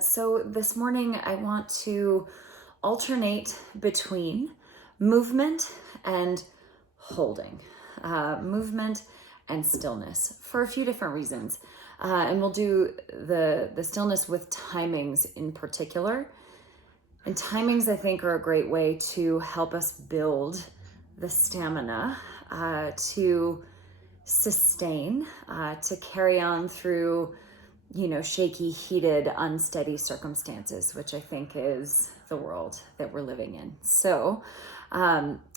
So this morning I want to alternate between movement and holding, movement and stillness for a few different reasons. And we'll do the stillness with timings in particular. And timings, I think, are a great way to help us build the stamina to sustain, to carry on through shaky, heated, unsteady circumstances, which I think is the world that we're living in. So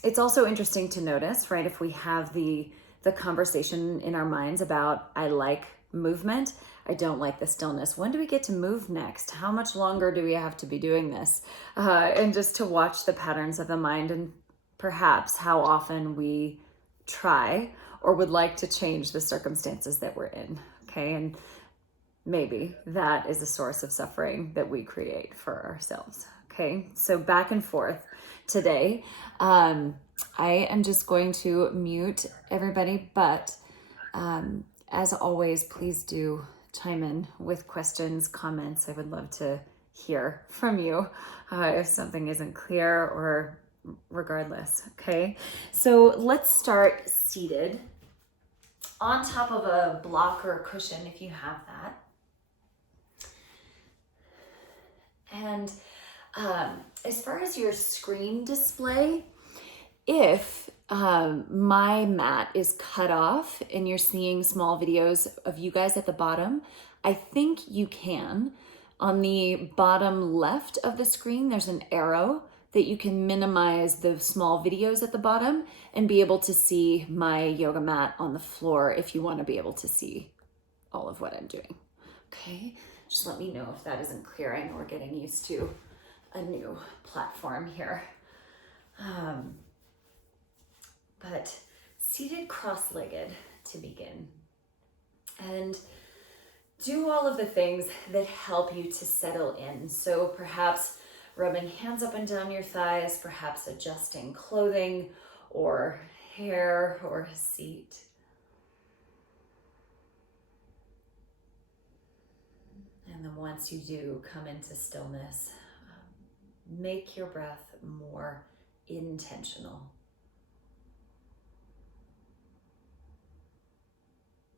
it's also interesting to notice, right, if we have the conversation in our minds about, I like movement, I don't like the stillness. When do we get to move next? How much longer do we have to be doing this? And just to watch the patterns of the mind and perhaps how often we try or would like to change the circumstances that we're in, okay? And maybe that is a source of suffering that we create for ourselves. Okay, so back and forth today. I am just going to mute everybody, but as always, please do chime in with questions, comments. I would love to hear from you if something isn't clear or regardless. Okay, so let's start seated on top of a block or a cushion if you have that. And as far as your screen display, if my mat is cut off and you're seeing small videos of you guys at the bottom, I think you can. On the bottom left of the screen, there's an arrow that you can minimize the small videos at the bottom and be able to see my yoga mat on the floor if you want to be able to see all of what I'm doing. Okay. Just let me know if that isn't clear. I know we're getting used to a new platform here. But seated cross-legged to begin. And do all of the things that help you to settle in. So perhaps rubbing hands up and down your thighs, perhaps adjusting clothing or hair or seat. And then once you do come into stillness, make your breath more intentional.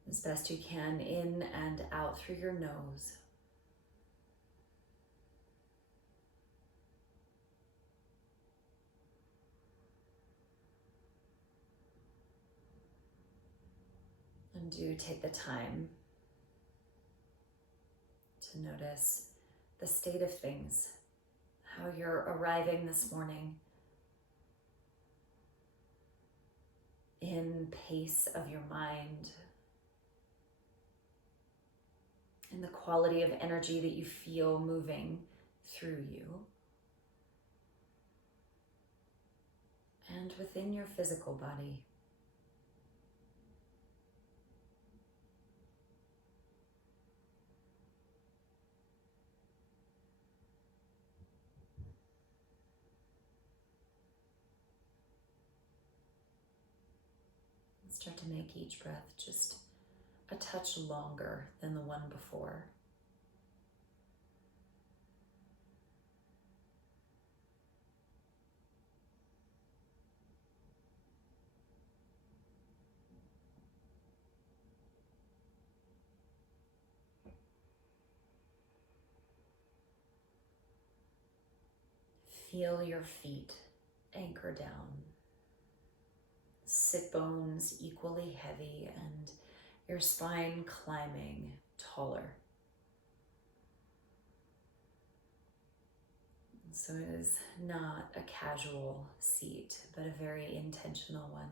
As best you can, in and out through your nose. And do take the time to notice the state of things, how you're arriving this morning in pace of your mind, in the quality of energy that you feel moving through you, and within your physical body. Start to make each breath just a touch longer than the one before. Feel your feet anchor down. Sit bones equally heavy and your spine climbing taller. So it is not a casual seat, but a very intentional one.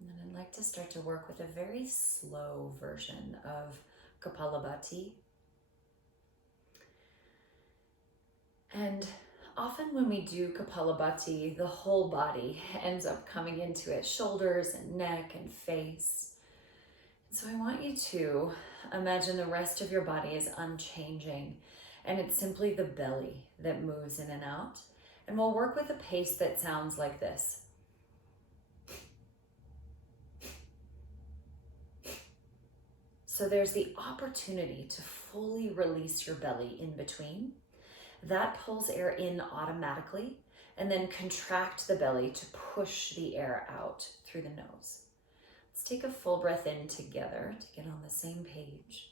And I'd like to start to work with a very slow version of Kapalabhati. And often when we do Kapalabhati, the whole body ends up coming into it, shoulders and neck and face. So I want you to imagine the rest of your body is unchanging, and it's simply the belly that moves in and out. And we'll work with a pace that sounds like this. So there's the opportunity to fully release your belly in between. That pulls air in automatically, and then contract the belly to push the air out through the nose. Let's take a full breath in together to get on the same page.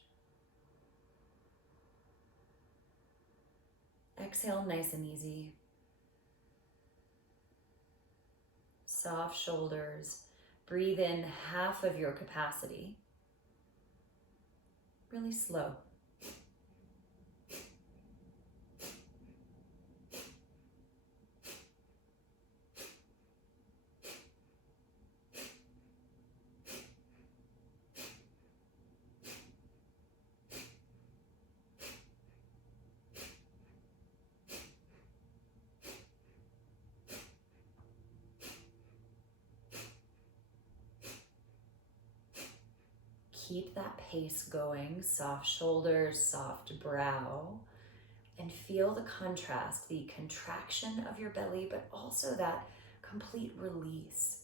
Exhale nice and easy. Soft shoulders. Breathe in half of your capacity. Really slow. Keep that pace going, soft shoulders, soft brow, and feel the contrast, the contraction of your belly, but also that complete release.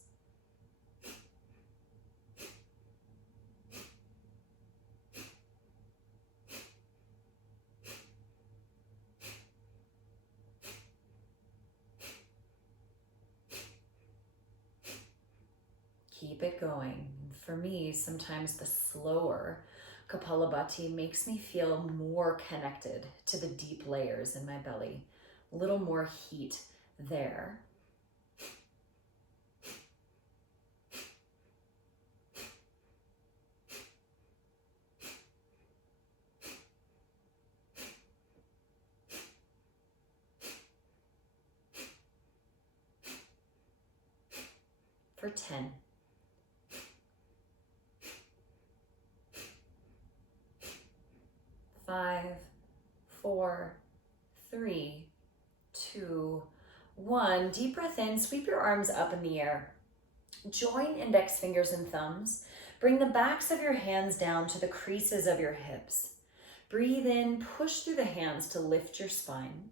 Keep it going. For me, sometimes the slower Kapalabhati makes me feel more connected to the deep layers in my belly. A little more heat there. For 10. 5, 4, 3, 2, 1. Deep breath in, sweep your arms up in the air. Join index fingers and thumbs. Bring the backs of your hands down to the creases of your hips. Breathe in, push through the hands to lift your spine.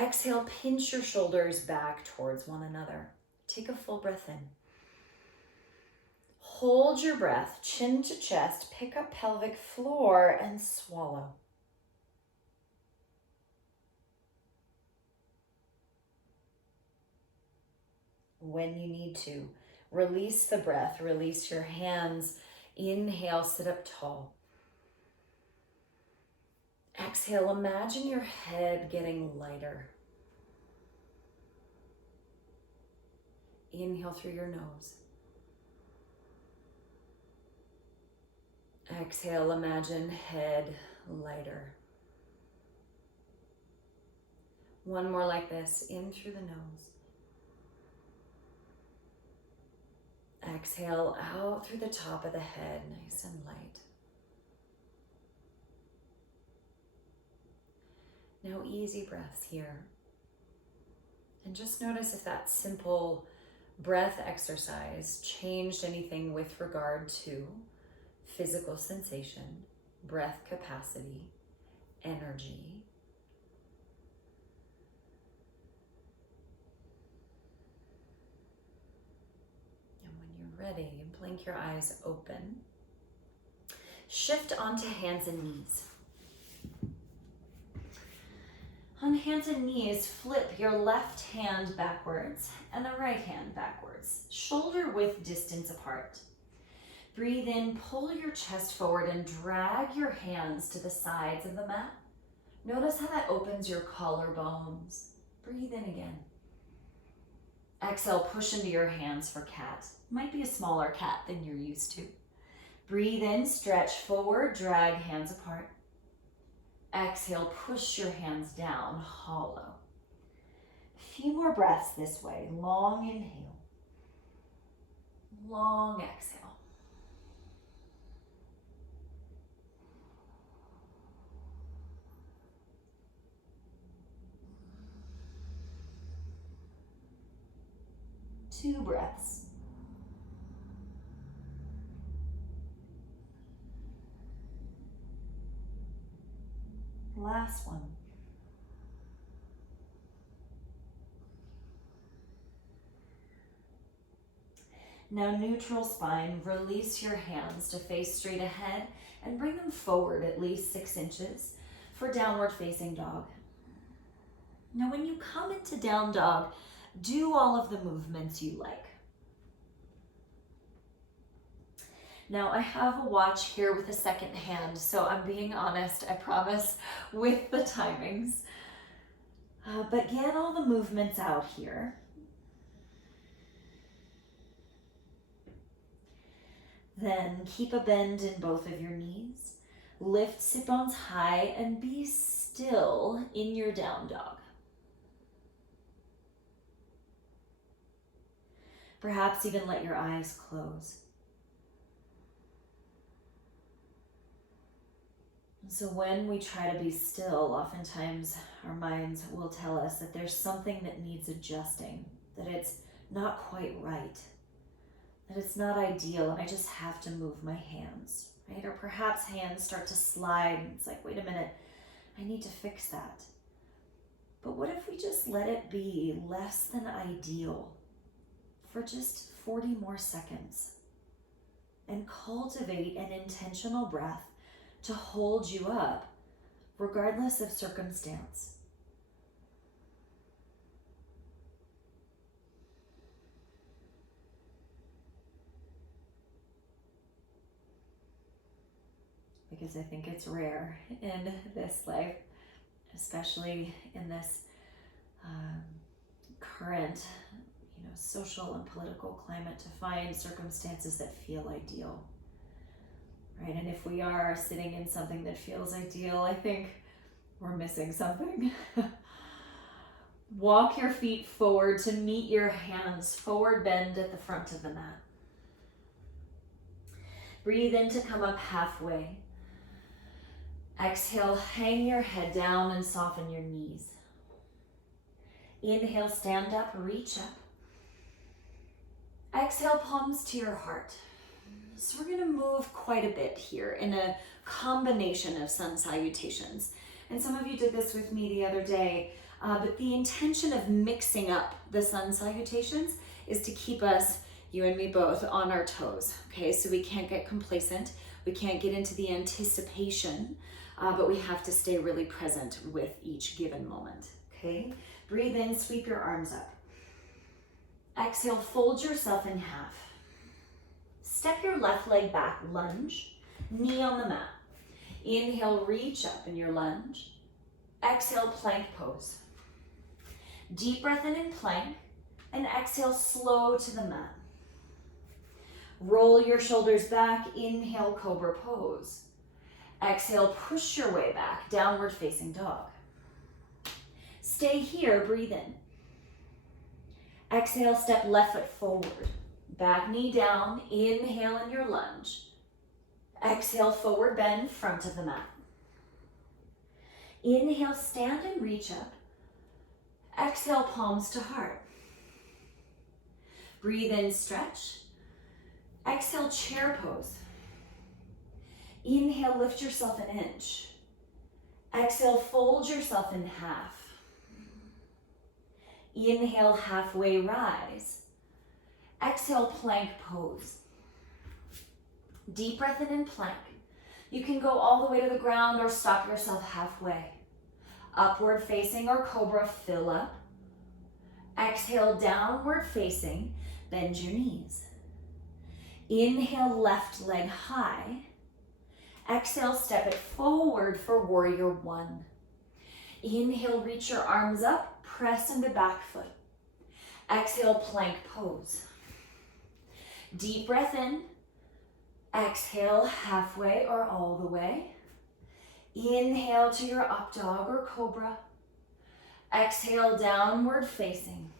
Exhale, pinch your shoulders back towards one another. Take a full breath in. Hold your breath, chin to chest, pick up pelvic floor and swallow. When you need to, release the breath, release your hands. Inhale, sit up tall. Exhale, imagine your head getting lighter. Inhale through your nose. Exhale, imagine head lighter. One more like this, in through the nose. Exhale out through the top of the head, nice and light. Now easy breaths here. And just notice if that simple breath exercise changed anything with regard to physical sensation, breath capacity, energy. And when you're ready, blink your eyes open. Shift onto hands and knees. On hands and knees, flip your left hand backwards and the right hand backwards, shoulder width distance apart. Breathe in, pull your chest forward and drag your hands to the sides of the mat. Notice how that opens your collarbones. Breathe in again. Exhale, push into your hands for cat. Might be a smaller cat than you're used to. Breathe in, stretch forward, drag hands apart. Exhale, push your hands down, hollow. A few more breaths this way. Long inhale. Long exhale. Two breaths. Last one. Now neutral spine, release your hands to face straight ahead and bring them forward at least 6 inches for downward facing dog. Now when you come into down dog, do all of the movements you like. Now I have a watch here with a second hand, so I'm being honest, I promise, with the timings. But get all the movements out here. Then keep a bend in both of your knees. Lift sit bones high and be still in your down dog. Perhaps even let your eyes close. So when we try to be still, oftentimes our minds will tell us that there's something that needs adjusting, that it's not quite right, that it's not ideal, and I just have to move my hands, right? Or perhaps hands start to slide, and it's like, wait a minute, I need to fix that. But what if we just let it be less than ideal for just 40 more seconds and cultivate an intentional breath to hold you up regardless of circumstance? Because I think it's rare in this life, especially in this current, social and political climate, to find circumstances that feel ideal, right? And if we are sitting in something that feels ideal, I think we're missing something. Walk your feet forward to meet your hands, forward bend at the front of the mat. Breathe in to come up halfway. Exhale, hang your head down and soften your knees. Inhale, stand up, reach up. Exhale, palms to your heart. So we're going to move quite a bit here in a combination of sun salutations. And some of you did this with me the other day, but the intention of mixing up the sun salutations is to keep us, you and me both, on our toes, okay? So we can't get complacent, we can't get into the anticipation, but we have to stay really present with each given moment, okay? Breathe in, sweep your arms up. Exhale, fold yourself in half. Step your left leg back, lunge, knee on the mat. Inhale, reach up in your lunge. Exhale, plank pose. Deep breath in plank, and exhale, slow to the mat. Roll your shoulders back, inhale, cobra pose. Exhale, push your way back, downward facing dog. Stay here, breathe in. Exhale, step left foot forward. Back knee down, inhale in your lunge. Exhale, forward bend, front of the mat. Inhale, stand and reach up. Exhale, palms to heart. Breathe in, stretch. Exhale, chair pose. Inhale, lift yourself an inch. Exhale, fold yourself in half. Inhale, halfway rise. Exhale, plank pose. Deep breath in plank. You can go all the way to the ground or stop yourself halfway. Upward facing or cobra, fill up. Exhale, downward facing, bend your knees. Inhale, left leg high. Exhale, step it forward for warrior one. Inhale, reach your arms up, press into back foot. Exhale, plank pose. Deep breath in. Exhale, halfway or all the way. Inhale to your up dog or cobra. Exhale, downward facing.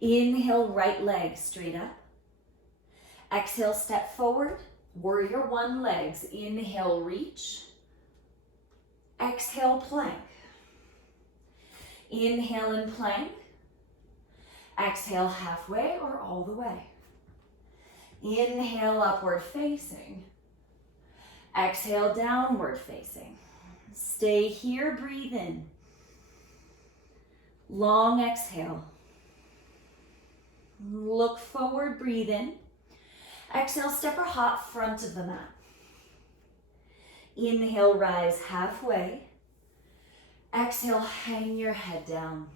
Inhale, right leg straight up. Exhale, step forward. Warrior one, legs. Inhale, reach. Exhale, plank. Inhale in plank. Exhale, halfway or all the way. Inhale, upward facing. Exhale, downward facing. Stay here, breathe in. Long exhale. Look forward, breathe in. Exhale, step or hop, front of the mat. Inhale, rise halfway. Exhale, hang your head down.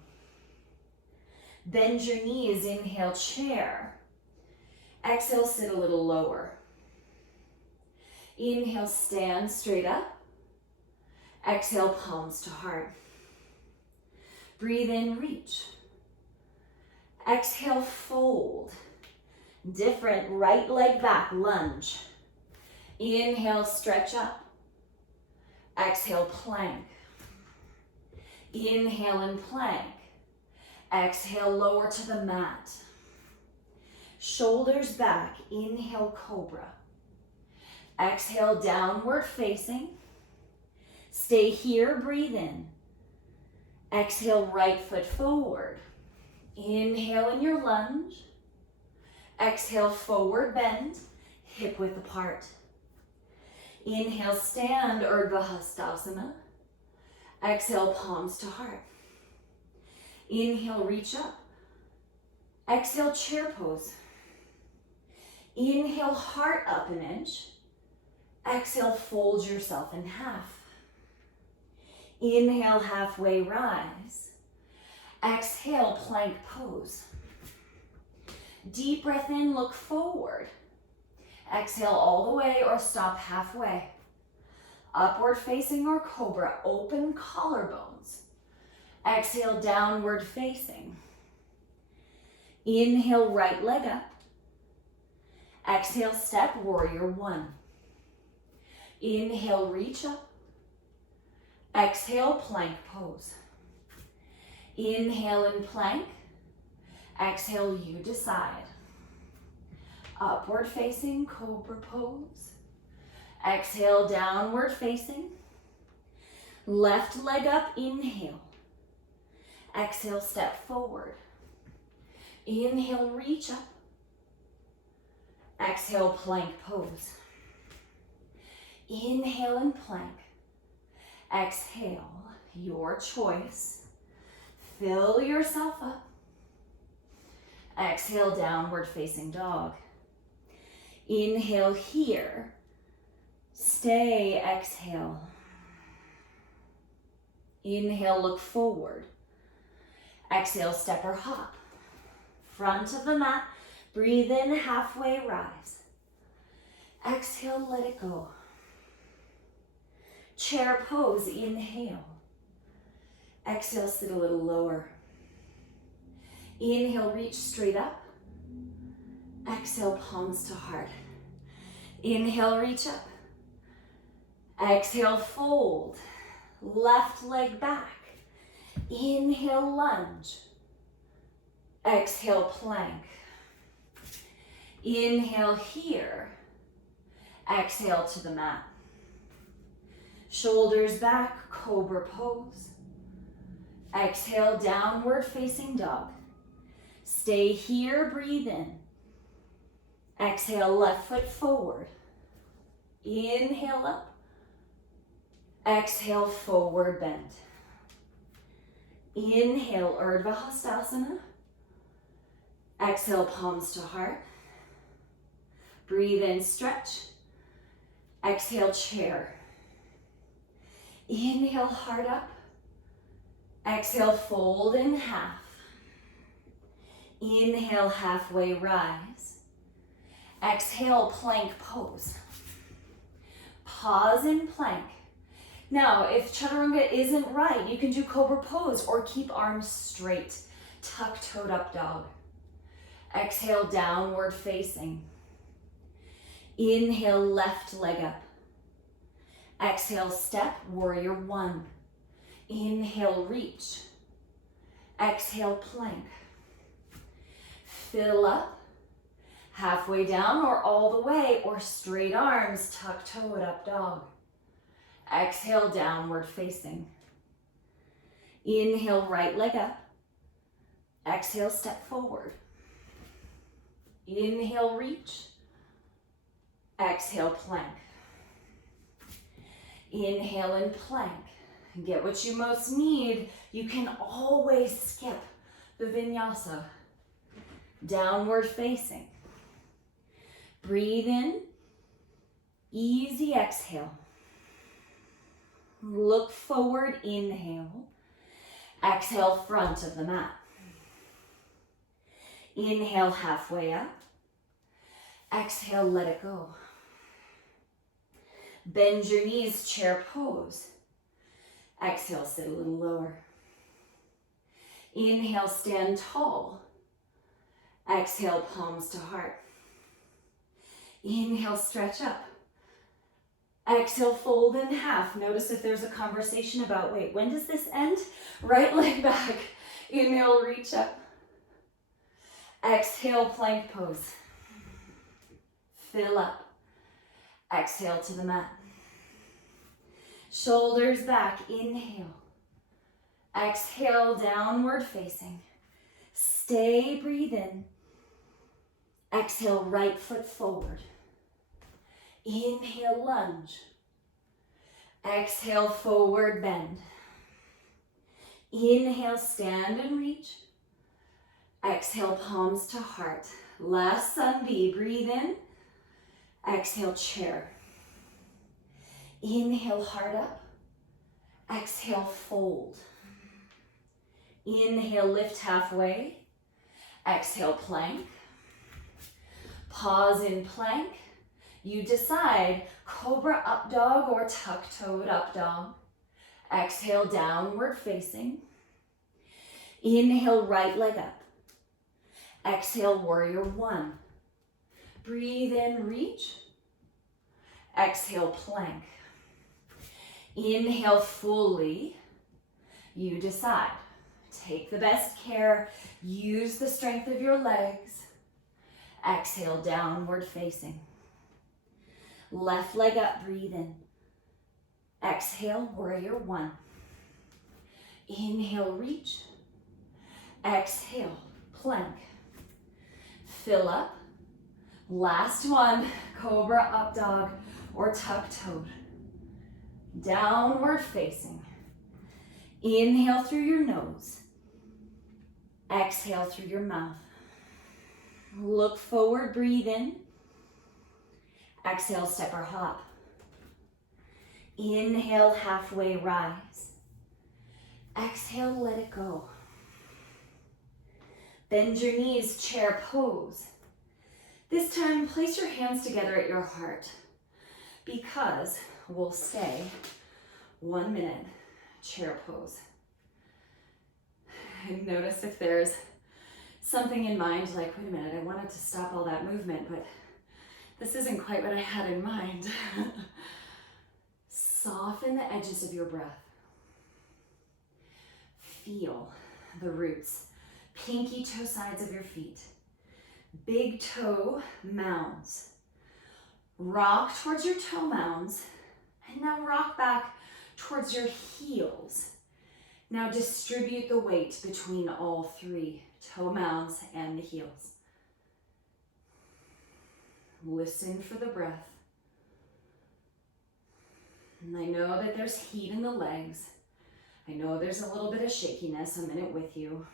Bend your knees, inhale, chair. Exhale, sit a little lower. Inhale, stand straight up. Exhale, palms to heart. Breathe in, reach. Exhale, fold. Different, right leg back, lunge. Inhale, stretch up. Exhale, plank. Inhale and plank. Exhale, lower to the mat. Shoulders back, inhale, cobra. Exhale, downward facing. Stay here, breathe in. Exhale, right foot forward. Inhale in your lunge. Exhale, forward bend, hip width apart. Inhale, stand, Urdhva Hastasana. Exhale, palms to heart. Inhale, reach up. Exhale, chair pose. Inhale, heart up an inch. Exhale, fold yourself in half. Inhale, halfway rise. Exhale, plank pose. Deep breath in, look forward. Exhale all the way or stop halfway. Upward facing or cobra, open collarbones. Exhale, downward facing. Inhale, right leg up. Exhale, step, warrior one. Inhale, reach up. Exhale, plank pose. Inhale and plank. Exhale, you decide. Upward facing, cobra pose. Exhale, downward facing. Left leg up, inhale. Exhale, step forward. Inhale, reach up. Exhale, plank pose. Inhale and plank. Exhale, your choice. Fill yourself up. Exhale, downward facing dog. Inhale here. Stay, exhale. Inhale, look forward. Exhale, step or hop. Front of the mat, breathe in, halfway rise. Exhale, let it go. Chair pose, inhale. Exhale, sit a little lower. Inhale, reach straight up. Exhale, palms to heart. Inhale, reach up. Exhale, fold. Left leg back. Inhale, lunge. Exhale, plank. Inhale here. Exhale to the mat. Shoulders back, cobra pose. Exhale, downward facing dog. Stay here, breathe in. Exhale, left foot forward. Inhale up. Exhale, forward bend. Inhale, Urdhva Hastasana. Exhale, palms to heart. Breathe in, stretch. Exhale, chair. Inhale, heart up. Exhale, fold in half. Inhale, halfway rise. Exhale, plank pose. Pause in plank. Now, if chaturanga isn't right, you can do cobra pose or keep arms straight. Tuck-toed up dog. Exhale, downward facing. Inhale, left leg up. Exhale, step, warrior one. Inhale, reach. Exhale, plank. Fill up. Halfway down or all the way or straight arms, tuck-toed up dog. Exhale, downward facing. Inhale, right leg up. Exhale, step forward. Inhale, reach. Exhale, plank. Inhale and plank. Get what you most need. You can always skip the vinyasa. Downward facing. Breathe in. Easy exhale. Look forward, inhale. Exhale, front of the mat. Inhale, halfway up. Exhale, let it go. Bend your knees, chair pose. Exhale, sit a little lower. Inhale, stand tall. Exhale, palms to heart. Inhale, stretch up. Exhale, fold in half. Notice if there's a conversation about, wait, when does this end? Right leg back. Inhale, reach up. Exhale, plank pose. Fill up. Exhale to the mat. Shoulders back, inhale. Exhale, downward facing. Stay, breathe in. Exhale, right foot forward. Inhale, lunge. Exhale, forward bend. Inhale, stand and reach. Exhale, palms to heart. Last sun B, breathe in. Exhale, chair. Inhale, heart up. Exhale, fold. Inhale, lift halfway. Exhale, plank. Pause in plank. You decide, cobra up dog or tuck-toed up dog. Exhale, downward facing. Inhale, right leg up. Exhale, warrior one. Breathe in, reach. Exhale, plank. Inhale fully. You decide. Take the best care. Use the strength of your legs. Exhale, downward facing. Left leg up, breathe in. Exhale, warrior one. Inhale, reach. Exhale, plank. Fill up. Last one, cobra up dog or tuck-toed. Downward facing. Inhale through your nose. Exhale through your mouth. Look forward, breathe in. Exhale, step or hop. Inhale, halfway rise. Exhale, let it go. Bend your knees, chair pose. This time, place your hands together at your heart because we'll stay 1 minute, chair pose. And notice if there's something in mind, like, wait a minute, I wanted to stop all that movement, but this isn't quite what I had in mind. Soften the edges of your breath. Feel the roots, pinky toe sides of your feet. Big toe mounds. Rock towards your toe mounds, and now rock back towards your heels. Now distribute the weight between all three, toe mounds and the heels. Listen for the breath. And I know that there's heat in the legs. I know there's a little bit of shakiness. I'm in it with you.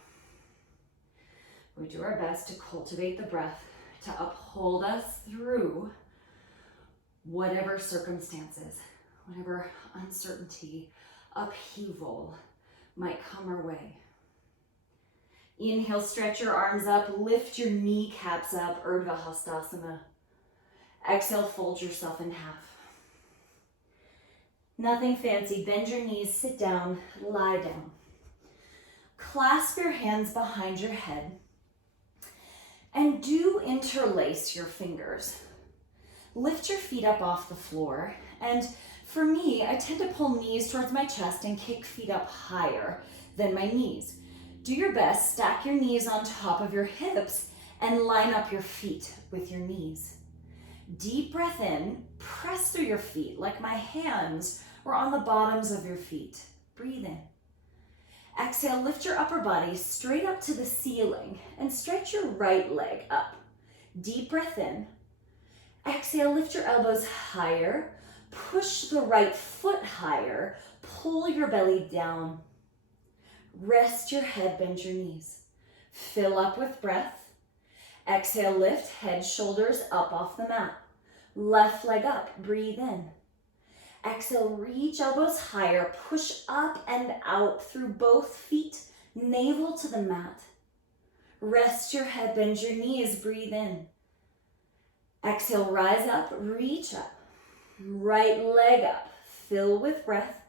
We do our best to cultivate the breath to uphold us through whatever circumstances, whatever uncertainty, upheaval might come our way. Inhale, stretch your arms up, lift your kneecaps up, Urdhva Hastasana. Exhale, fold yourself in half. Nothing fancy, bend your knees, sit down, lie down. Clasp your hands behind your head and do interlace your fingers. Lift your feet up off the floor, and for me, I tend to pull knees towards my chest and kick feet up higher than my knees. Do your best, stack your knees on top of your hips and line up your feet with your knees. Deep breath in, press through your feet like my hands were on the bottoms of your feet. Breathe in. Exhale, lift your upper body straight up to the ceiling and stretch your right leg up. Deep breath in. Exhale, lift your elbows higher. Push the right foot higher. Pull your belly down. Rest your head, bend your knees. Fill up with breath. Exhale, lift, head, shoulders up off the mat. Left leg up, breathe in. Exhale, reach elbows higher, push up and out through both feet, navel to the mat. Rest your head, bend your knees, breathe in. Exhale, rise up, reach up. Right leg up, fill with breath.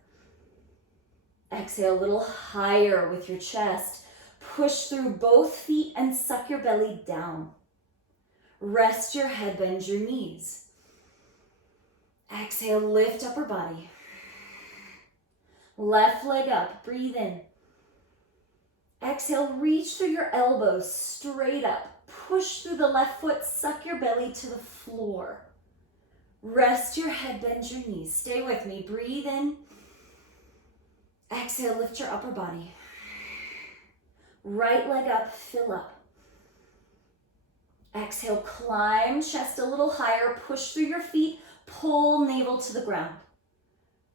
Exhale a little higher with your chest. Push through both feet and suck your belly down. Rest your head, bend your knees. Exhale, lift upper body. Left leg up, breathe in. Exhale, reach through your elbows, straight up. Push through the left foot, suck your belly to the floor. Rest your head, bend your knees. Stay with me, breathe in. Exhale, lift your upper body. Right leg up, fill up. Exhale, climb, chest a little higher, push through your feet, pull navel to the ground.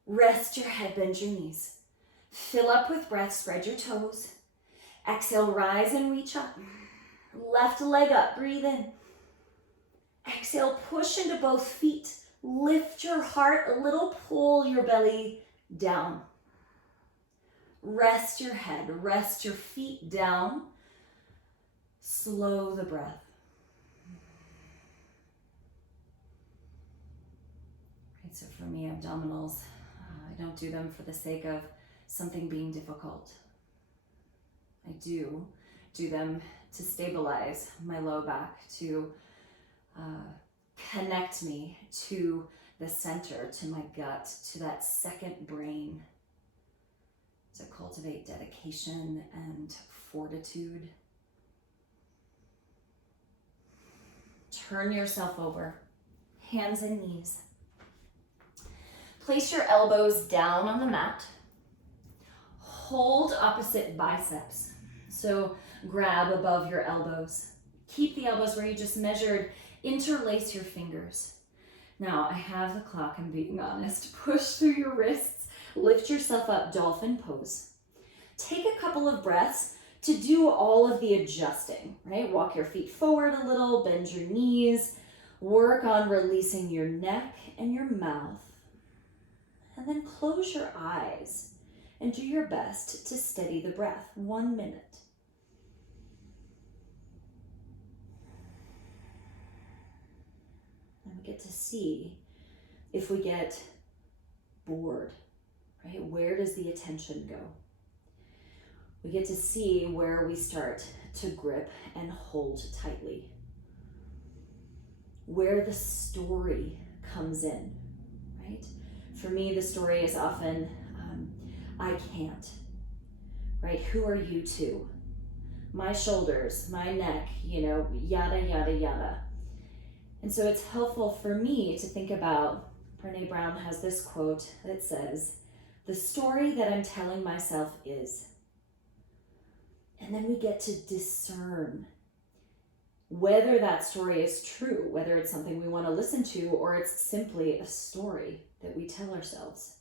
Rest your head, bend your knees. Fill up with breath, spread your toes. Exhale, rise and reach up. Left leg up, breathe in. Exhale, push into both feet. Lift your heart a little, pull your belly down. Rest your head, rest your feet down. Slow the breath. Right, so for me, abdominals, I don't do them for the sake of something being difficult. I do them to stabilize my low back, to connect me to the center, to my gut, to that second brain, to cultivate dedication and fortitude. Turn yourself over, hands and knees. Place your elbows down on the mat. Hold opposite biceps. So grab above your elbows. Keep the elbows where you just measured. Interlace your fingers. Now, I have the clock, I'm being honest. Push through your wrists. Lift yourself up, dolphin pose. Take a couple of breaths to do all of the adjusting, right? Walk your feet forward a little, bend your knees. Work on releasing your neck and your mouth. And then close your eyes and do your best to steady the breath. 1 minute. And we get to see if we get bored, right? Where does the attention go? We get to see where we start to grip and hold tightly. Where the story comes in, right? For me, the story is often, I can't, right? Who are you to? My shoulders, my neck, yada, yada, yada. And so it's helpful for me to think about, Brené Brown has this quote that says, the story that I'm telling myself is. And then we get to discern whether that story is true, whether it's something we want to listen to, or it's simply a story that we tell ourselves.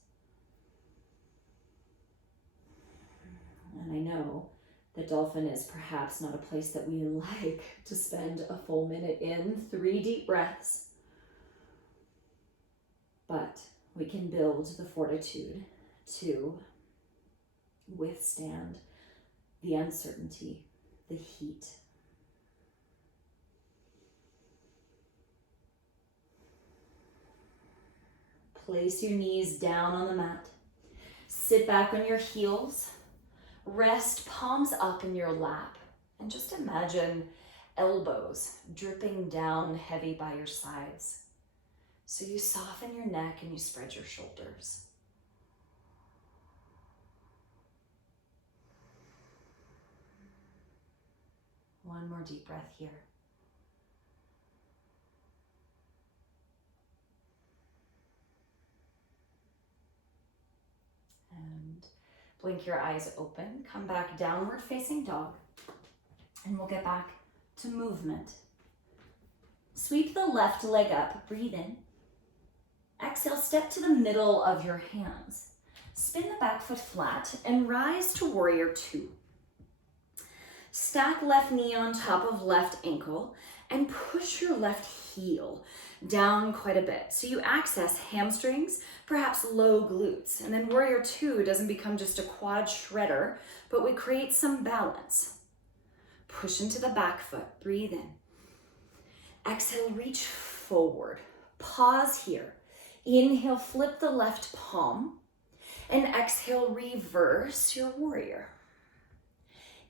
And I know that dolphin is perhaps not a place that we like to spend a full minute in. 3 deep breaths. But we can build the fortitude to withstand the uncertainty, the heat. Place your knees down on the mat. Sit back on your heels. Rest palms up in your lap. And just imagine elbows dripping down heavy by your sides. So you soften your neck and you spread your shoulders. One more deep breath here. And blink your eyes open. Come back downward facing dog. And we'll get back to movement. Sweep the left leg up. Breathe in. Exhale, step to the middle of your hands. Spin the back foot flat and rise to warrior 2. Stack left knee on top of left ankle and push your left heel down quite a bit. So you access hamstrings, perhaps low glutes. And then warrior two doesn't become just a quad shredder, but we create some balance. Push into the back foot, breathe in. Exhale, reach forward. Pause here. Inhale, flip the left palm. And exhale, reverse your warrior.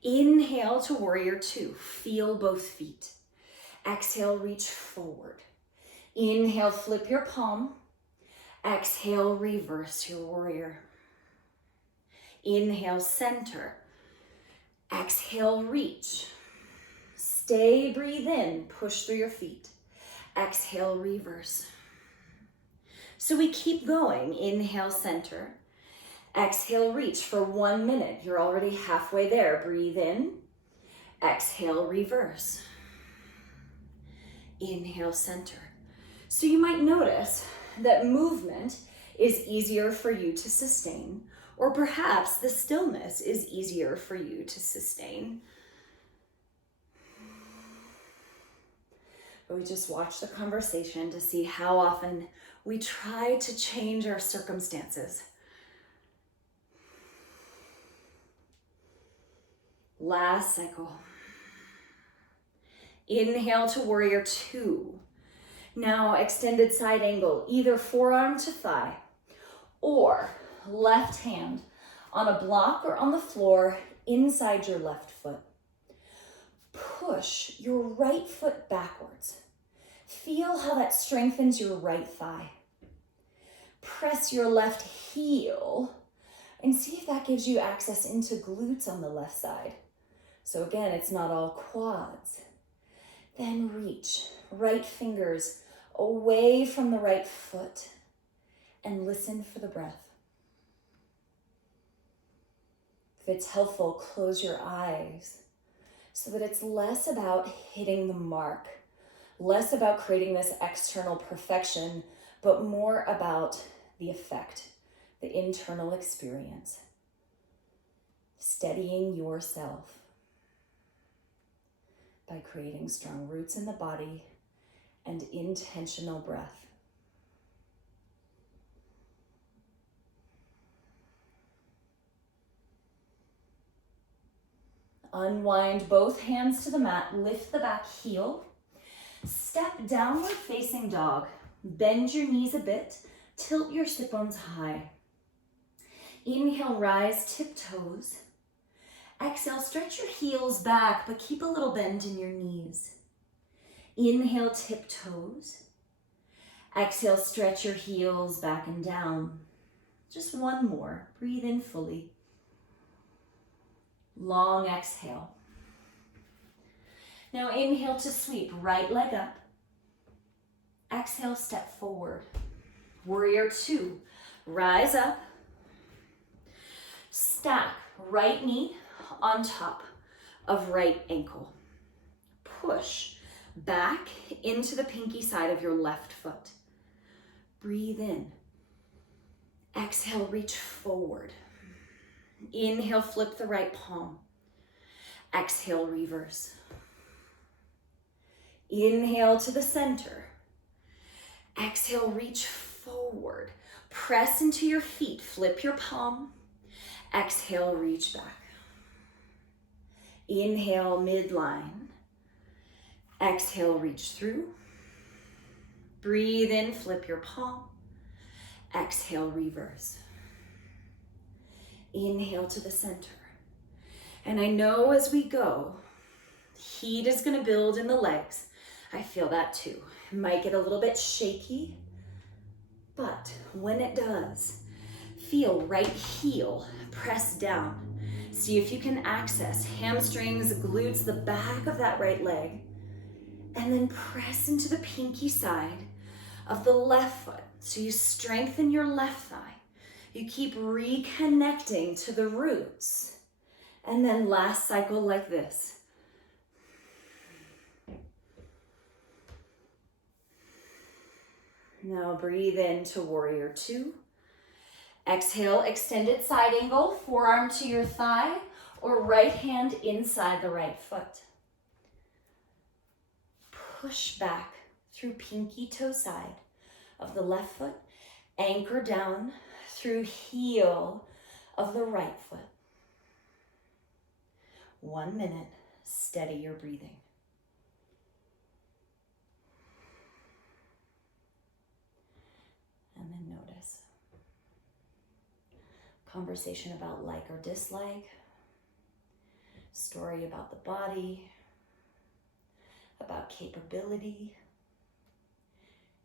Inhale to warrior two. Feel both feet. Exhale, reach forward. Inhale, flip your palm. Exhale, reverse your warrior. Inhale, center. Exhale, reach. Stay, breathe in, push through your feet. Exhale, reverse. So we keep going. Inhale, center. Exhale, reach for 1 minute. You're already halfway there. Breathe in. Exhale, reverse. Inhale, center. So you might notice that movement is easier for you to sustain, or perhaps the stillness is easier for you to sustain. But we just watch the conversation to see how often we try to change our circumstances. Last cycle. Inhale to warrior two. Now extended side angle, either forearm to thigh or left hand on a block or on the floor inside your left foot. Push your right foot backwards. Feel how that strengthens your right thigh. Press your left heel and see if that gives you access into glutes on the left side. So again, it's not all quads. Then reach right fingers away from the right foot and listen for the breath. If it's helpful, close your eyes so that it's less about hitting the mark, less about creating this external perfection, but more about the effect, the internal experience. Steadying yourself by creating strong roots in the body and intentional breath. Unwind both hands to the mat, lift the back heel, step downward facing dog, bend your knees a bit, tilt your sit bones high. Inhale, rise, tiptoes. Exhale, stretch your heels back, but keep a little bend in your knees. Inhale, tiptoes. Exhale, stretch your heels back and down. Just one more. Breathe in fully. Long exhale. Now inhale to sweep, right leg up. Exhale, step forward. Warrior two, rise up. Stack right knee on top of right ankle. Push back into the pinky side of your left foot. Breathe in. Exhale, reach forward. Inhale, flip the right palm. Exhale, reverse. Inhale to the center. Exhale, reach forward. Press into your feet, flip your palm. Exhale, reach back. Inhale, midline. Exhale, reach through. Breathe in, flip your palm. Exhale, reverse. Inhale to the center. And I know as we go, heat is going to build in the legs. I feel that too. It might get a little bit shaky, but when it does, feel right heel press down. See if you can access hamstrings, glutes, the back of that right leg, and then press into the pinky side of the left foot. So you strengthen your left thigh. You keep reconnecting to the roots. And then last cycle like this. Now breathe into warrior two. Exhale, extended side angle, forearm to your thigh or right hand inside the right foot. Push back through pinky toe side of the left foot. Anchor down through heel of the right foot. 1 minute, steady your breathing. And then notice. Conversation about like or dislike. Story about the body. About capability.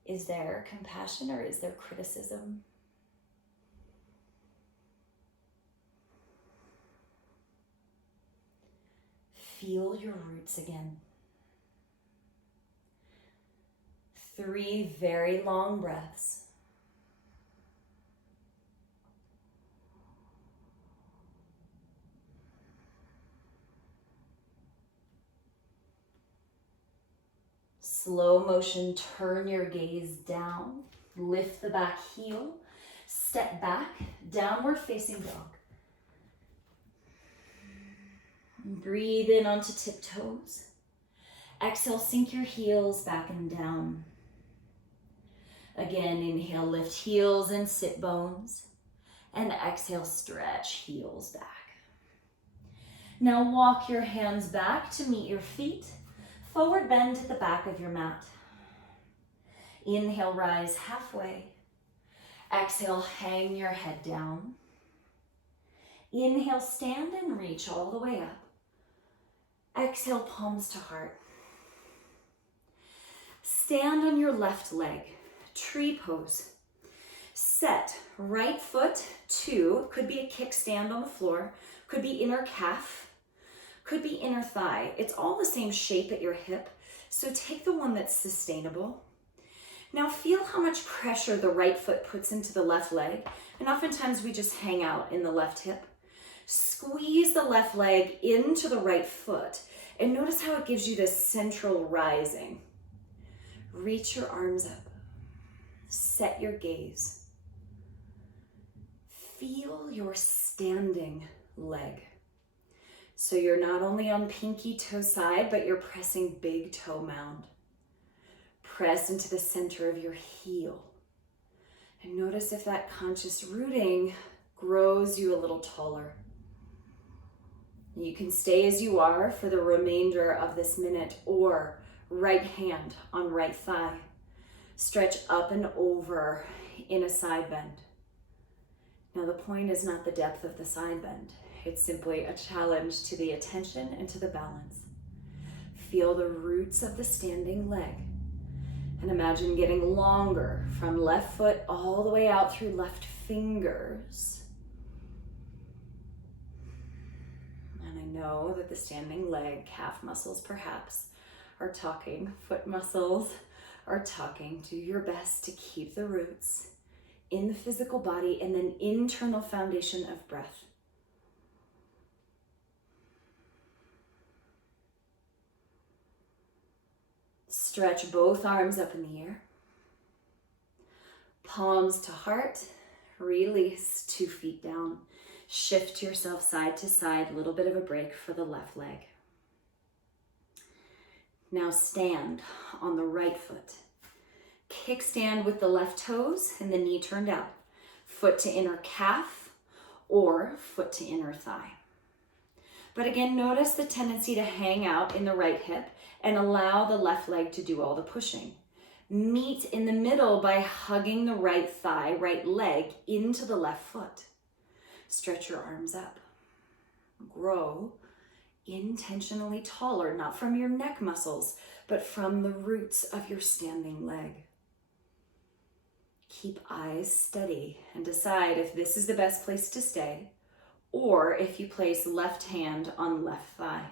Is there compassion or is there criticism? Feel your roots again. 3 very long breaths. Slow motion, turn your gaze down, lift the back heel, step back, downward facing dog. Breathe in onto tiptoes. Exhale, sink your heels back and down. Again, inhale, lift heels and sit bones. And exhale, stretch heels back. Now walk your hands back to meet your feet. Forward bend at the back of your mat. Inhale, rise halfway. Exhale, hang your head down. Inhale, stand and reach all the way up. Exhale, palms to heart. Stand on your left leg, tree pose. Set right foot to, could be a kickstand on the floor, could be inner calf, could be inner thigh. It's all the same shape at your hip, so take the one that's sustainable. Now feel how much pressure the right foot puts into the left leg, and oftentimes we just hang out in the left hip. Squeeze the left leg into the right foot, and notice how it gives you this central rising. Reach your arms up. Set your gaze. Feel your standing leg. So you're not only on pinky toe side, but you're pressing big toe mound. Press into the center of your heel. And notice if that conscious rooting grows you a little taller. You can stay as you are for the remainder of this minute, or right hand on right thigh. Stretch up and over in a side bend. Now the point is not the depth of the side bend. It's simply a challenge to the attention and to the balance. Feel the roots of the standing leg. And imagine getting longer from left foot all the way out through left fingers. And I know that the standing leg, calf muscles perhaps, are talking, foot muscles are talking. Do your best to keep the roots in the physical body and then internal foundation of breath. Stretch both arms up in the air. Palms to heart. Release 2 feet down. Shift yourself side to side. A little bit of a break for the left leg. Now stand on the right foot. Kickstand with the left toes and the knee turned out. Foot to inner calf or foot to inner thigh. But again, notice the tendency to hang out in the right hip and allow the left leg to do all the pushing. Meet in the middle by hugging the right thigh, right leg into the left foot. Stretch your arms up. Grow intentionally taller, not from your neck muscles, but from the roots of your standing leg. Keep eyes steady and decide if this is the best place to stay, or if you place left hand on left thigh.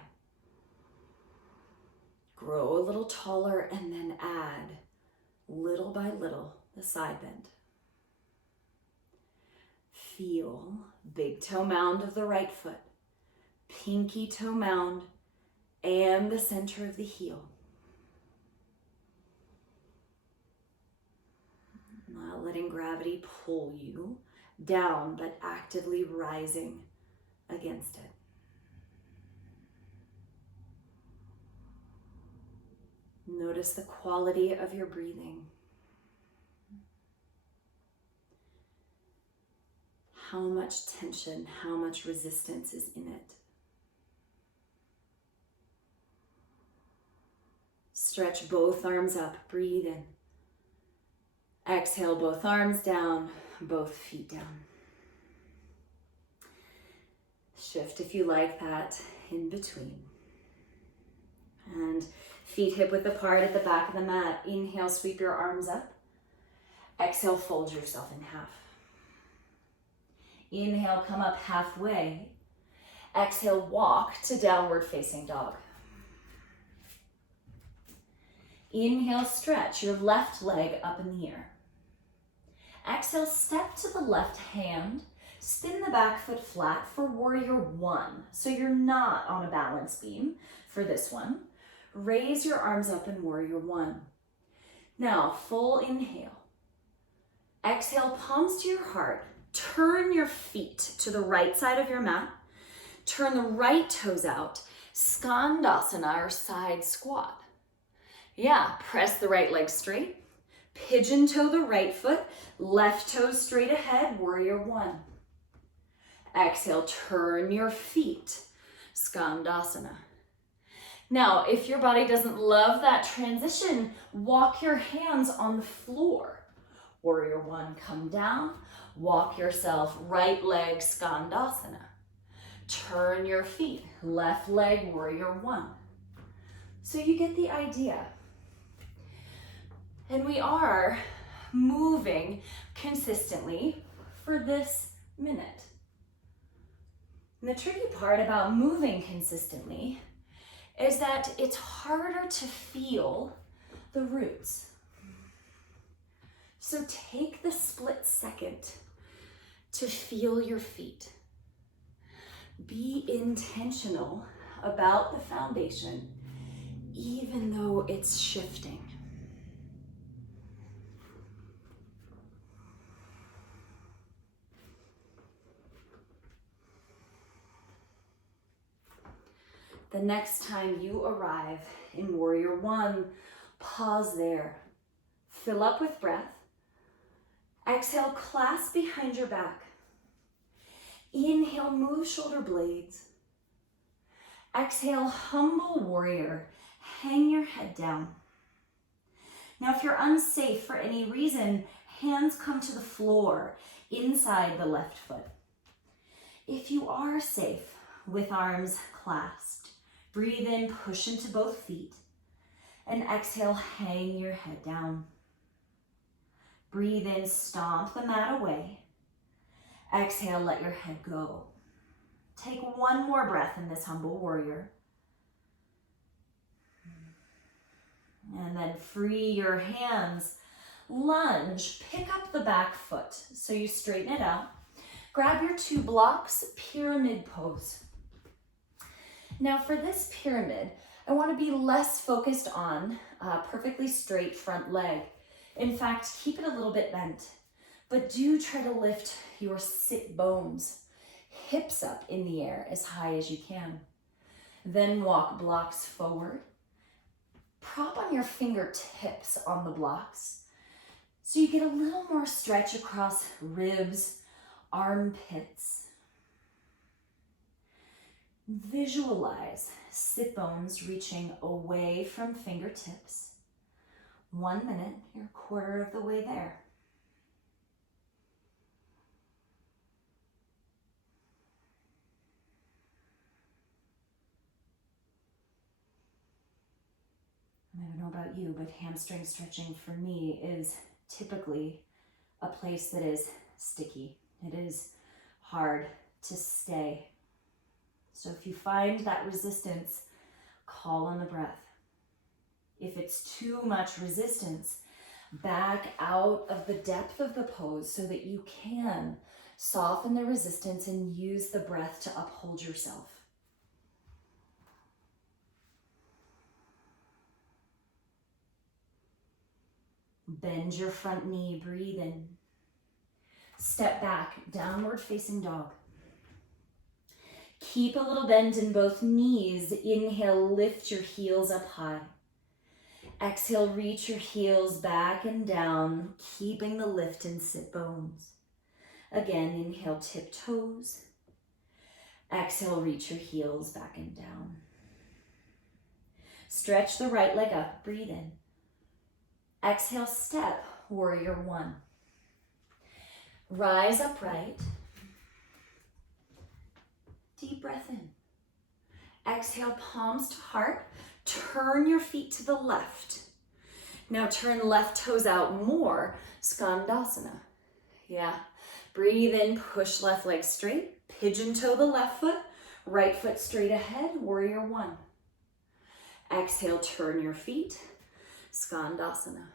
Grow a little taller and then add, little by little, the side bend. Feel big toe mound of the right foot, pinky toe mound, and the center of the heel. Not letting gravity pull you down, but actively rising against it. Notice the quality of your breathing. How much tension, how much resistance is in it. Stretch both arms up, breathe in. Exhale, both arms down, both feet down. Shift if you like that in between. And feet hip width apart at the back of the mat. Inhale, sweep your arms up. Exhale, fold yourself in half. Inhale, come up halfway. Exhale, walk to downward facing dog. Inhale, stretch your left leg up in the air. Exhale, step to the left hand. Spin the back foot flat for warrior one. So you're not on a balance beam for this one. Raise your arms up in warrior one. Now, full inhale. Exhale, palms to your heart. Turn your feet to the right side of your mat. Turn the right toes out. Skandasana or side squat. Yeah, press the right leg straight. Pigeon toe the right foot. Left toe straight ahead, warrior one. Exhale, turn your feet. Skandasana. Now, if your body doesn't love that transition, walk your hands on the floor. Warrior one, come down. Walk yourself, right leg, Skandasana. Turn your feet, left leg, warrior one. So you get the idea. And we are moving consistently for this minute. And the tricky part about moving consistently is that it's harder to feel the roots. So take the split second to feel your feet. Be intentional about the foundation, even though it's shifting. The next time you arrive in warrior one, pause there. Fill up with breath. Exhale, clasp behind your back. Inhale, move shoulder blades. Exhale, humble warrior. Hang your head down. Now, if you're unsafe for any reason, hands come to the floor inside the left foot. If you are safe with arms clasped, breathe in, push into both feet, and exhale, hang your head down. Breathe in, stomp the mat away. Exhale, let your head go. Take one more breath in this humble warrior. And then free your hands. Lunge, pick up the back foot. So you straighten it out. Grab your two blocks, pyramid pose. Now for this pyramid, I want to be less focused on a perfectly straight front leg. In fact, keep it a little bit bent, but do try to lift your sit bones, hips up in the air as high as you can. Then walk blocks forward. Prop on your fingertips on the blocks so you get a little more stretch across ribs, armpits. Visualize sit bones reaching away from fingertips. 1 minute, you're a quarter of the way there. I don't know about you, but hamstring stretching for me is typically a place that is sticky. It is hard to stay. So if you find that resistance, call on the breath. If it's too much resistance, back out of the depth of the pose so that you can soften the resistance and use the breath to uphold yourself. Bend your front knee, breathe in. Step back, downward facing dog. Keep a little bend in both knees. Inhale, lift your heels up high. Exhale, reach your heels back and down, keeping the lift in sit bones. Again, inhale, tiptoes. Exhale, reach your heels back and down. Stretch the right leg up, breathe in. Exhale, step, warrior one. Rise upright. Deep breath in. Exhale, palms to heart. Turn your feet to the left. Now turn left toes out more, Skandasana. Yeah, breathe in, push left leg straight, pigeon toe the left foot, right foot straight ahead, warrior one. Exhale, turn your feet, Skandasana.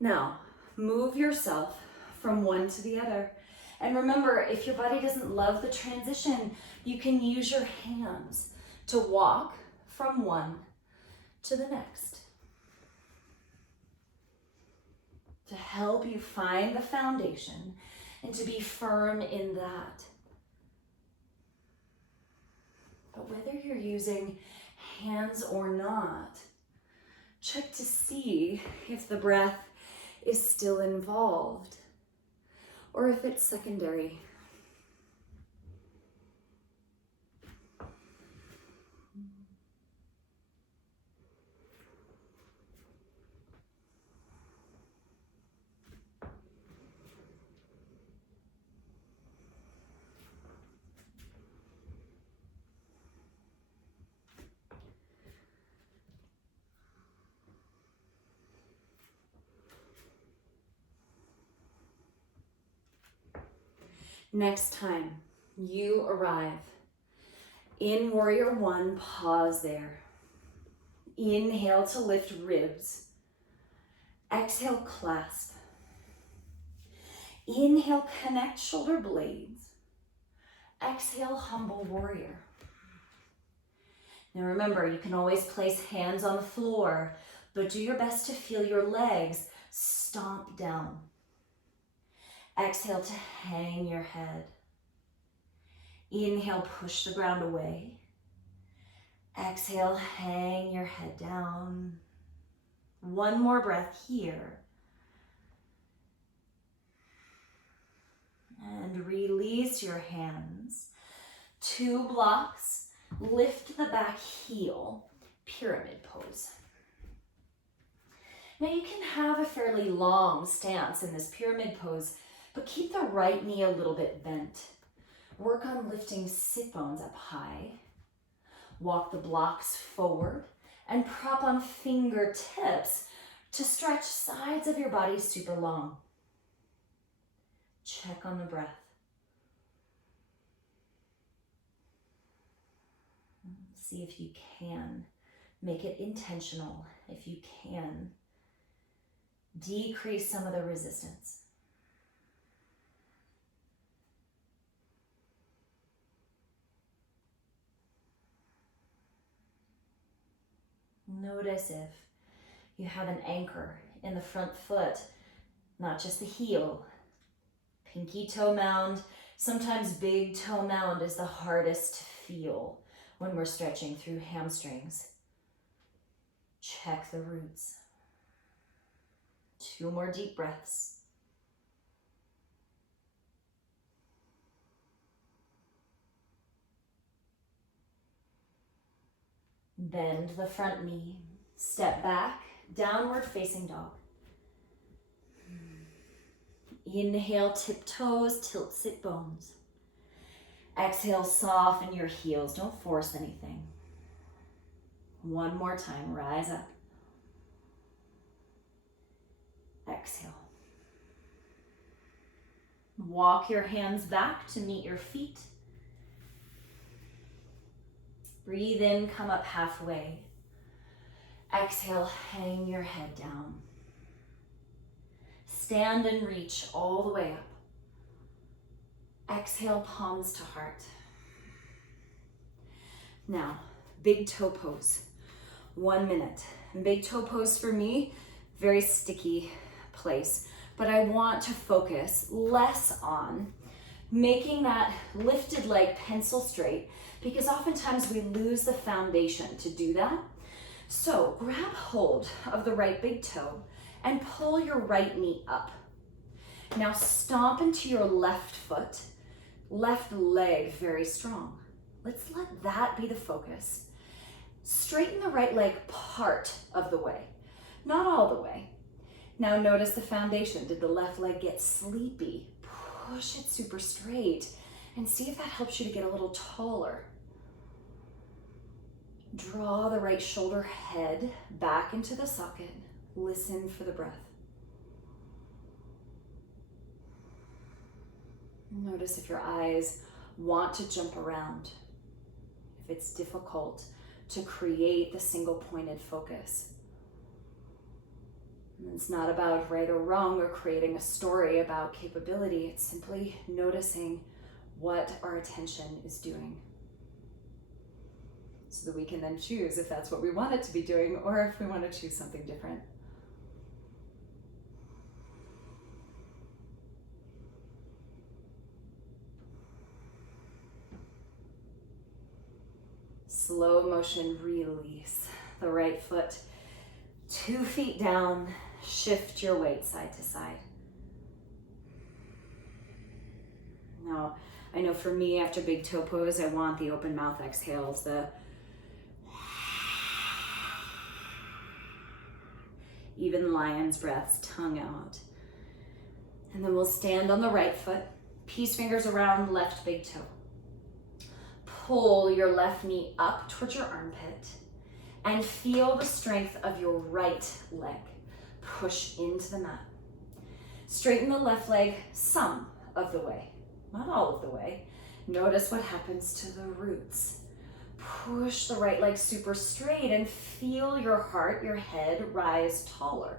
Now, move yourself from one to the other. And remember, if your body doesn't love the transition, you can use your hands to walk from one to the next. To help you find the foundation and to be firm in that. But whether you're using hands or not, check to see if the breath is still involved or if it's secondary. Next time you arrive in warrior one, pause there. Inhale to lift ribs. Exhale, clasp. Inhale, connect shoulder blades. Exhale, humble warrior. Now remember, you can always place hands on the floor, but do your best to feel your legs stomp down. Exhale to hang your head. Inhale, push the ground away. Exhale, hang your head down. One more breath here. And release your hands. 2 blocks. Lift the back heel. Pyramid pose. Now you can have a fairly long stance in this pyramid pose, but keep the right knee a little bit bent. Work on lifting sit bones up high. Walk the blocks forward and prop on fingertips to stretch sides of your body super long. Check on the breath. See if you can make it intentional, if you can decrease some of the resistance. Notice if you have an anchor in the front foot, not just the heel. Pinky toe mound, sometimes big toe mound is the hardest to feel when we're stretching through hamstrings. Check the roots. 2 more deep breaths. Bend the front knee, step back, downward facing dog. Inhale, tiptoes, tilt sit bones. Exhale, soften your heels, don't force anything. One more time, rise up. Exhale. Walk your hands back to meet your feet. Breathe in, come up halfway. Exhale, hang your head down. Stand and reach all the way up. Exhale, palms to heart. Now, big toe pose. 1 minute. Big toe pose for me, very sticky place, but I want to focus less on making that lifted leg pencil straight, because oftentimes we lose the foundation to do that. So grab hold of the right big toe and pull your right knee up. Now stomp into your left foot, left leg very strong. Let's let that be the focus. Straighten the right leg part of the way, not all the way. Now notice the foundation. Did the left leg get sleepy? Push it super straight and see if that helps you to get a little taller. Draw the right shoulder head back into the socket. Listen for the breath. Notice if your eyes want to jump around, if it's difficult to create the single pointed focus. And it's not about right or wrong or creating a story about capability. It's simply noticing what our attention is doing, so that we can then choose if that's what we want it to be doing or if we want to choose something different. Slow motion release the right foot, 2 feet down, shift your weight side to side. Now, I know for me after big toe pose, I want the open mouth exhales, the even lion's breaths, tongue out. And then we'll stand on the right foot, peace fingers around left big toe. Pull your left knee up towards your armpit and feel the strength of your right leg. Push into the mat. Straighten the left leg some of the way, not all of the way. Notice what happens to the roots. Push the right leg super straight and feel your heart, your head rise taller.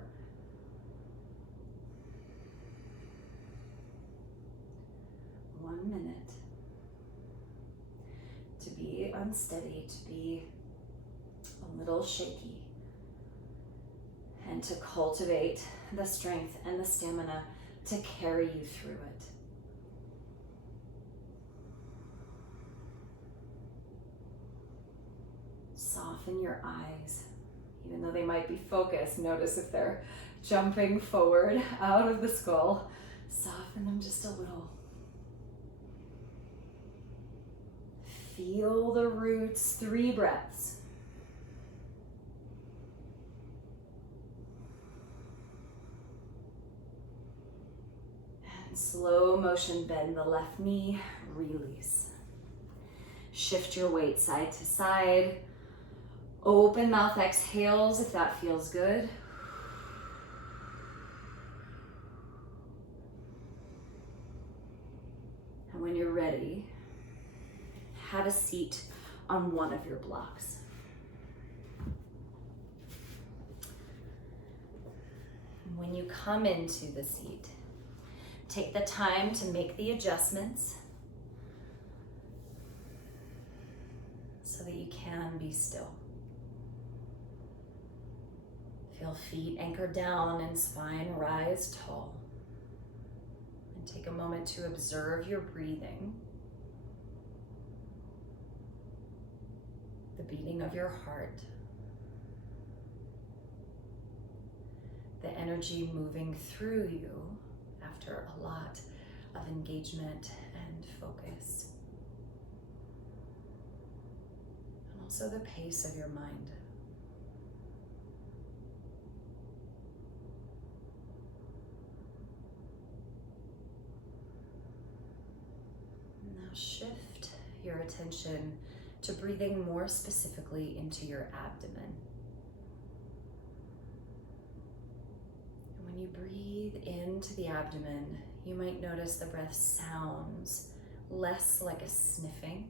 One minute. To be unsteady, to be a little shaky, and to cultivate the strength and the stamina to carry you through it. Soften your eyes, even though they might be focused. Notice if they're jumping forward out of the skull. Soften them just a little. Feel the roots, 3 breaths. And slow motion, bend the left knee, release. Shift your weight side to side. Open mouth exhales if that feels good. And when you're ready, have a seat on one of your blocks. When you come into the seat, take the time to make the adjustments so that you can be still. Feel feet anchor down and spine rise tall. And take a moment to observe your breathing, the beating of your heart, the energy moving through you after a lot of engagement and focus, and also the pace of your mind. Now shift your attention to breathing more specifically into your abdomen. And when you breathe into the abdomen, you might notice the breath sounds less like a sniffing.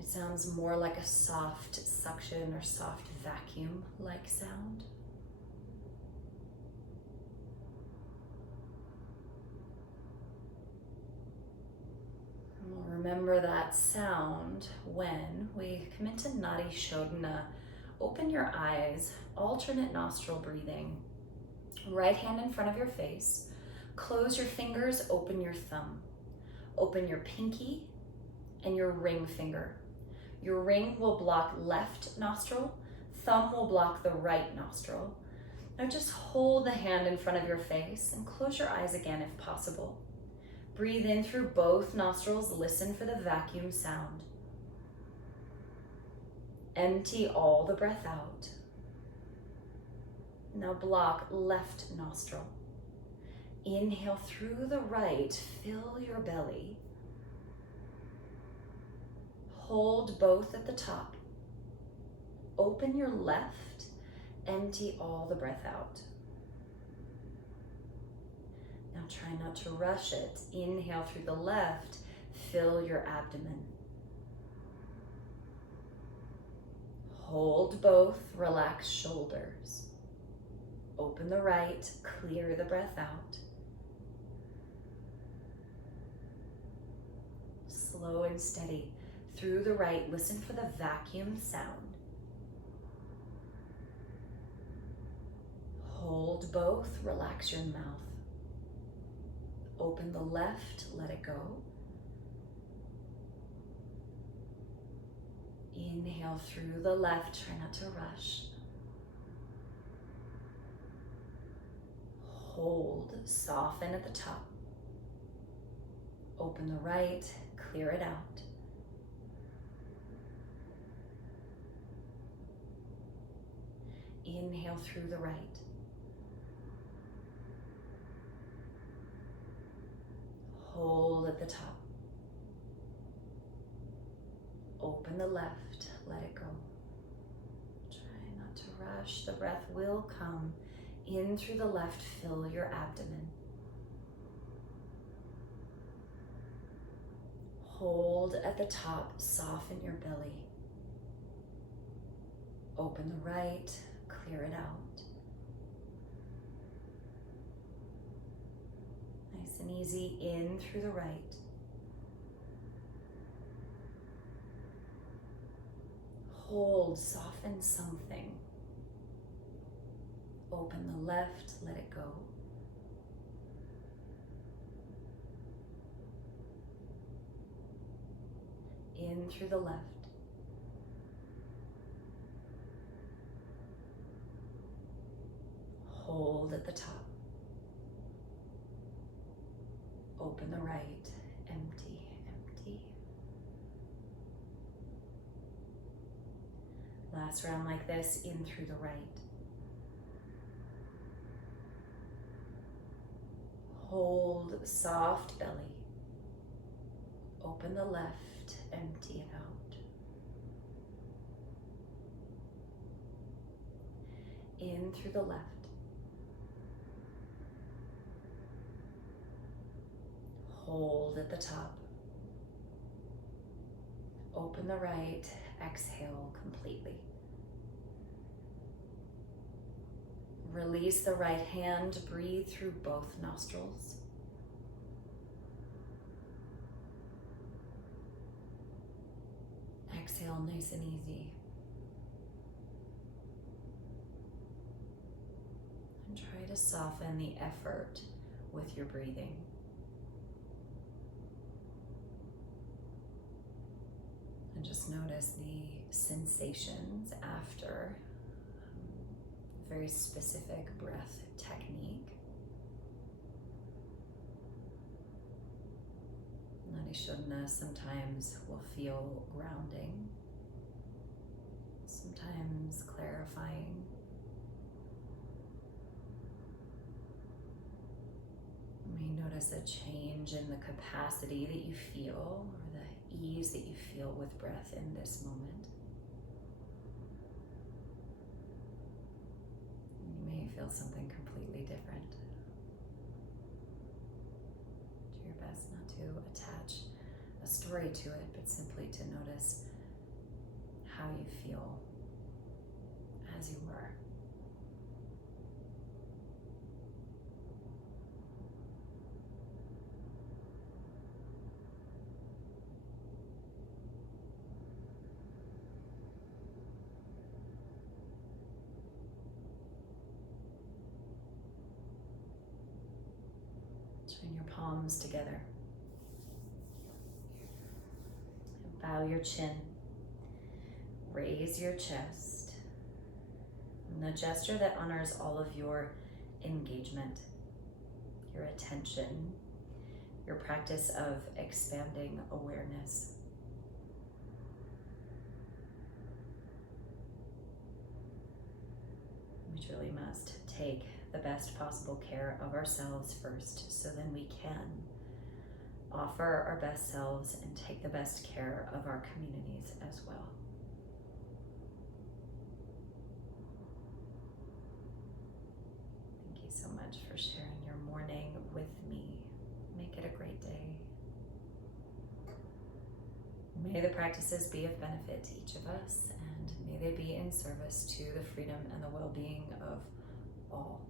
It sounds more like a soft suction or soft vacuum-like sound. Remember that sound when we come into Nadi Shodhana. Open your eyes, alternate nostril breathing. Right hand in front of your face. Close your fingers, open your thumb. Open your pinky and your ring finger. Your ring will block left nostril, thumb will block the right nostril. Now just hold the hand in front of your face and close your eyes again if possible. Breathe in through both nostrils, listen for the vacuum sound. Empty all the breath out. Now block left nostril. Inhale through the right, fill your belly. Hold both at the top. Open your left, empty all the breath out. Now try not to rush it. Inhale through the left, fill your abdomen. Hold both, relax shoulders. Open the right, clear the breath out. Slow and steady. Through the right, listen for the vacuum sound. Hold both, relax your mouth. Open the left, let it go. Inhale through the left, try not to rush. Hold, soften at the top. Open the right, clear it out. Inhale through the right. Hold at the top. Open the left, let it go. Try not to rush, the breath will come. In through the left, fill your abdomen. Hold at the top, soften your belly. Open the right, clear it out. Nice and easy, in through the right. Hold, soften something. Open the left, let it go. In through the left. Hold at the top. Open the right, empty, empty. Last round like this, in through the right. Hold, soft belly. Open the left, empty it out. In through the left. Hold at the top. Open the right, exhale completely. Release the right hand, breathe through both nostrils. Exhale nice and easy. And try to soften the effort with your breathing. And just notice the sensations after very specific breath technique. Narishodhana sometimes will feel grounding, sometimes clarifying. You may notice a change in the capacity that you feel or the ease that you feel with breath in this moment. Feel something completely different. Do your best not to attach a story to it, but simply to notice how you feel as you were. Join your palms together. And bow your chin. Raise your chest in a gesture that honors all of your engagement, your attention, your practice of expanding awareness. We truly must take the best possible care of ourselves first, so then we can offer our best selves and take the best care of our communities as well. Thank you so much for sharing your morning with me. Make it a great day. May the practices be of benefit to each of us, and may they be in service to the freedom and the well-being of all.